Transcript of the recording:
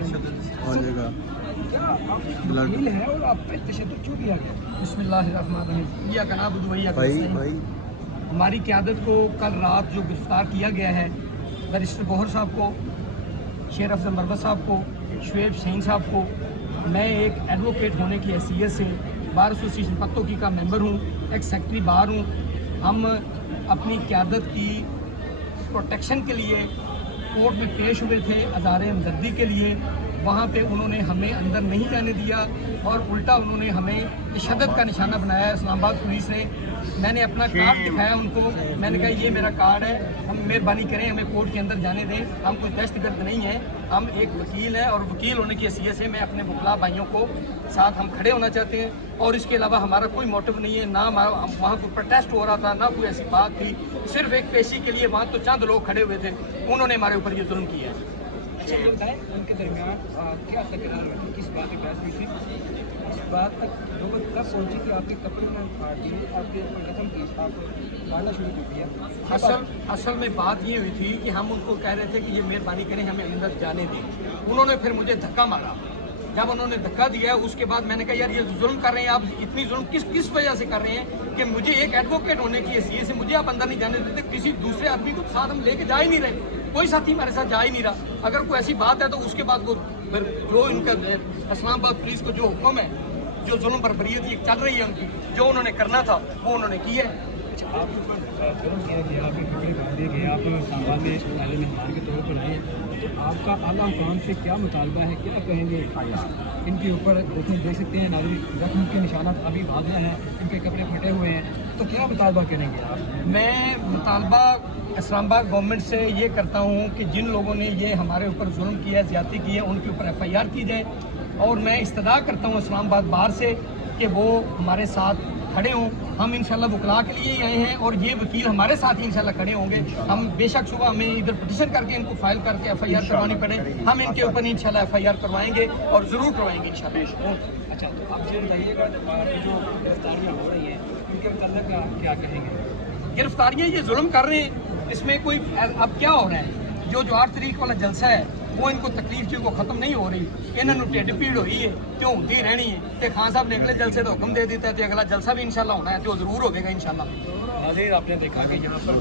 ہو جائے گا بلڈ ہے اور آپ پہ تشدد کیوں کیا گیا؟ بسم اللہ الرحمن الرحیم. یا کنا بدویا ہماری قیادت کو کل رات جو گرفتار کیا گیا ہے بیرسٹر گوہر صاحب کو، شیر افضل مروت صاحب کو، شعیب حسین صاحب کو، میں ایک ایڈوکیٹ ہونے کی حیثیت سے بار ایسوسیشن پتوکی کا ممبر ہوں، ایک سیکٹری بار ہوں. ہم اپنی قیادت کی پروٹیکشن کے لیے کورٹ میں پیش ہوئے تھے اظہار ہمدردی کے لیے. وہاں پہ انہوں نے ہمیں اندر نہیں جانے دیا اور الٹا انہوں نے ہمیں تشدد کا نشانہ بنایا. اسلام آباد پولیس نے، میں نے اپنا کارڈ دکھایا ان کو، میں نے کہا یہ میرا کارڈ ہے، ہم مہربانی کریں ہمیں کورٹ کے اندر جانے دیں، ہم کوئی دہشت گرد نہیں ہیں، ہم ایک وکیل ہیں اور وکیل ہونے کی حیثیت سے میں اپنے وکلاء بھائیوں کو ساتھ ہم کھڑے ہونا چاہتے ہیں. اور اس کے علاوہ ہمارا کوئی موٹو نہیں ہے، نہ وہاں کوئی پروٹیسٹ ہو رہا تھا، نہ کوئی ایسی بات تھی، صرف ایک پیشی کے لیے وہاں تو چند لوگ کھڑے ہوئے تھے، انہوں نے ہمارے اوپر یہ ظلم کیا ہے. اچھا یہ بتائیں ان کے درمیان کیا تکرار ہوئی تھی، کس بات پہ بحث ہوئی تھی، اس بات تک نوبت کب پہنچی کہ آپ کے کپڑے میں پھاڑ دیے، آپ کے اوپر قدم کی، آپ مارنا شروع کر دیا؟ اصل میں بات یہ ہوئی تھی کہ ہم ان کو کہہ رہے تھے کہ یہ مہربانی کریں ہمیں اندر جانے دیں. انہوں نے پھر مجھے دھکا مارا. جب انہوں نے دھکا دیا اس کے بعد میں نے کہا یار یہ ظلم کر رہے ہیں آپ، اتنی ظلم کس وجہ سے کر رہے ہیں کہ مجھے ایک ایڈوکیٹ ہونے کی حیثیت سے مجھے آپ اندر نہیں جانے دیتے، کسی دوسرے آدمی کو ساتھ ہم لے کے جا ہی نہیں رہے، کوئی ساتھی ہمارے ساتھ جا ہی نہیں رہا. اگر کوئی ایسی بات ہے تو اس کے بعد وہ جو ان کا اسلام آباد پولیس کو جو حکم ہے، جو ظلم بربریت یہ چل رہی ہے ان کی، جو انہوں نے کرنا تھا وہ انہوں نے کیا ہے. آپ کے اوپر ظلم کیا گیا، آپ کے کپڑے پھاڑ دیے گئے، آپ اسلام آباد میں پہلے مہمان کے طور پر آئے، تو آپ کا اعلیٰ حکام سے کیا مطالبہ ہے، کیا کہیں گے؟ ان کے اوپر دیکھ سکتے ہیں ناظرین، زخم کے نشانات ابھی واضح ہیں، ان کے کپڑے پھٹے ہوئے ہیں، تو کیا مطالبہ کریں گے آپ؟ میں مطالبہ اسلام آباد گورنمنٹ سے یہ کرتا ہوں کہ جن لوگوں نے یہ ہمارے اوپر ظلم کیا ہے، زیادتی کی ہے، ان کے اوپر FIR کی جائے. اور میں استدعا کرتا ہوں اسلام آباد بار سے کہ وہ ہمارے ساتھ کھڑے ہوں. ہم انشاءاللہ وکلاء کے لیے ہی آئے ہیں اور یہ وکیل ہمارے ساتھ ہی انشاءاللہ کھڑے ہوں گے. ہم بے شک صبح ہمیں ادھر پٹیشن کر کے ان کو فائل کر کے FIR کروانی پڑے، ہم ان کے اوپر انشاءاللہ FIR کروائیں گے اور ضرور کروائیں گے انشاءاللہ. اچھا تو آپ یہ بتائیے گا جو گرفتاریاں ہو رہی ہیں ان کے متعلق کیا کہیں گے؟ گرفتاریاں یہ ظلم کر رہے ہیں، اس میں کوئی اب کیا ہو رہا ہے، جو 8 تاریخ والا جلسہ ہے وہ ان کو تکلیف جو کو ختم نہیں ہو رہی، انہوں نے ٹھڈ پیڑ ہوئی ہے تو ہوتی رہنی ہے. کہ خان صاحب نے اگلے جلسے تو حکم دے دیتا ہے تو اگلا جلسہ بھی انشاءاللہ ہونا ہے تو ضرور ہوگا انشاءاللہ. ناظرین آپ نے دیکھا کہ یہاں پر